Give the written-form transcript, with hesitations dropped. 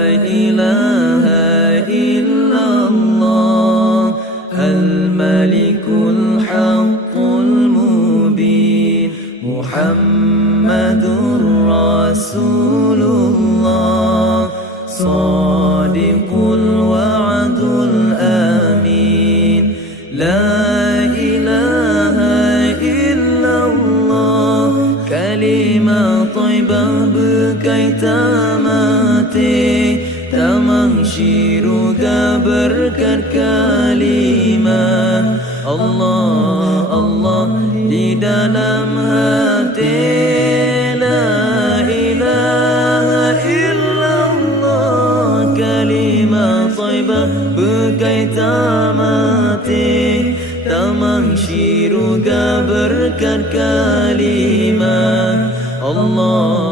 إله إلا الله الملك الحق المبين محمد رسول الله صادق الوعد الأمين لا إله إلا الله كلمة طيبة بكي tamati tamang syuruga berkat kalimah Allah Allah di dalam hati la ilaha illallah kalimah thayyibah bekai tamati tamang syuruga berkat kalimah Allah